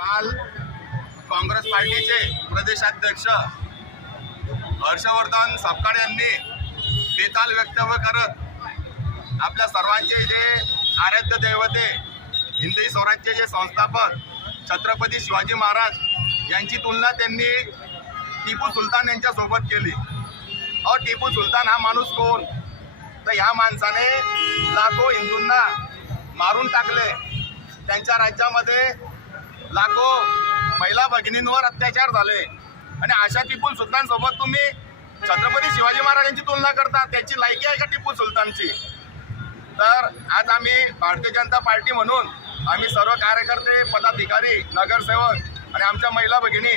काल काँग्रेस पार्टीचे प्रदेशाध्यक्ष हर्षवर्धन सपकाळ यांनी बेताल वक्तव्य करत आपल्या सर्वांचे जे आराध्य दैवते हिंदवी स्वराज्य जे संस्थापक छत्रपती शिवाजी महाराज यांची तुलना त्यांनी टिपू सुलतान यांच्यासोबत केली। टिपू सुलतान हा माणूस कोण? तर या माणसाने लाखो हिंदूंना मारून टाकले, त्यांच्या राज्यामध्ये लाखो महिला भगिनींवर अत्याचार झाले आणि अशा टिपू सुलतान सोबत तुम्ही छत्रपती शिवाजी महाराजांची तुलना करता, त्याची लायकी आहे का टिपू सुलतानची? तर आज आम्ही भारतीय जनता पार्टी म्हणून आम्ही सर्व कार्यकर्ते, पदाधिकारी, नगरसेवक आणि आमच्या महिला भगिनी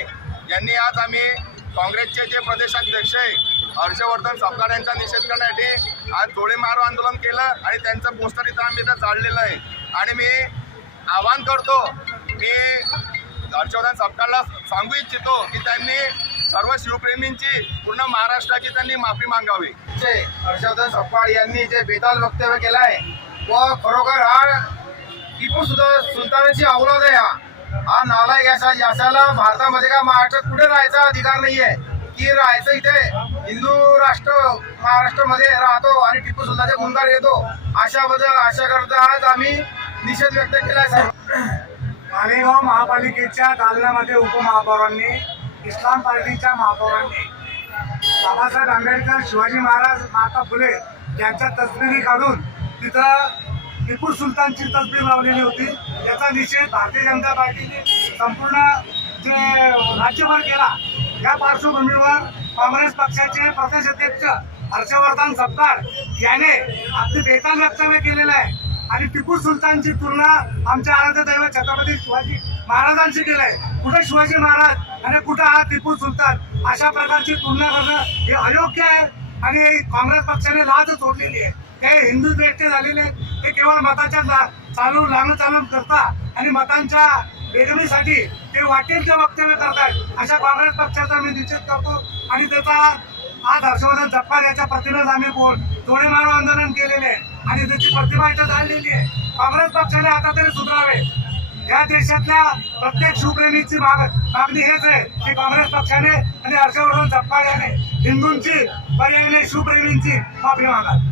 यांनी आज आम्ही काँग्रेसचे जे प्रदेशाध्यक्ष हर्षवर्धन सपकाळ यांचा निषेध करण्यासाठी आज डोळे मारो आंदोलन केलं आणि त्यांचं पोस्टर इथं आम्ही इथं जाळलेलं आहे। आणि मी आवाहन करतो, मी हर्षवर्धन सपकाळला सांगू इच्छितो की त्यांनी सर्व शिवप्रेमींची पूर्ण महाराष्ट्राची त्यांनी माफी मागावी। हर्षवर्धन सपकाळ यांनी जे बेताल वक्तव्य केलं आहे व खरोखर हा टिपू सुलतानाची अवलाद आहे। हा नालायक याच्याला भारतामध्ये का महाराष्ट्रात कुठे राहायचा अधिकार नाहीये की राहायचं इथे हिंदू राष्ट्र महाराष्ट्रामध्ये राहतो आणि टिपू सुलतानचे गुणगान घेतो। अशा करता आज आम्ही निषेध व्यक्त केला आहे। मालेगाव महापालिकेच्या दालनामध्ये उपमहापौरांनी, इस्लाम पार्टीच्या महापौरांनी बाबासाहेब आंबेडकर, शिवाजी महाराज, महात्मा फुले यांच्या तस्बिरी काढून तिथं टिपू सुलतानची तस्बीर लावलेली होती। याचा निषेध भारतीय जनता पार्टीने संपूर्ण जे राज्यभर केला। या पार्श्वभूमीवर काँग्रेस पक्षाचे प्रदेश अध्यक्ष हर्षवर्धन सपकाळ याने आपली बेताल वक्तव्य केलेलं आहे आणि टिपू सुलतानची तुलना आमच्या आराध्य दैवत छत्रपती शिवाजी महाराजांशी केलंय। कुठे शिवाजी महाराज आणि कुठे हा टिपू सुलतान? अशा प्रकारची तुलना करणं हे अयोग्य आहे आणि काँग्रेस पक्षाने लाज सोडलेली आहे। ते हिंदू द्वेष्टे झालेले, ते केवळ मताच्या चालून करता आणि मतांच्या बेगमीसाठी ते वाटेल ते वक्तव्य करतात। अशा काँग्रेस पक्षाचा मी निषेध करतो आणि त्याचा आज हर्षवर्धन सपकाळ याच्या प्रतिमेस आम्ही डोळे मारो आंदोलन केलेले आहे आणि त्याची प्रतिमा इथं झालेली आहे। काँग्रेस पक्षाने आता तरी सुधारावे। या देशातल्या प्रत्येक शिवप्रेमीची मागणी हेच आहे की काँग्रेस पक्षाने आणि हर्षवर्धन सपकाळ याने हिंदूंची पर्यायाने शिवप्रेमींची माफी मागा।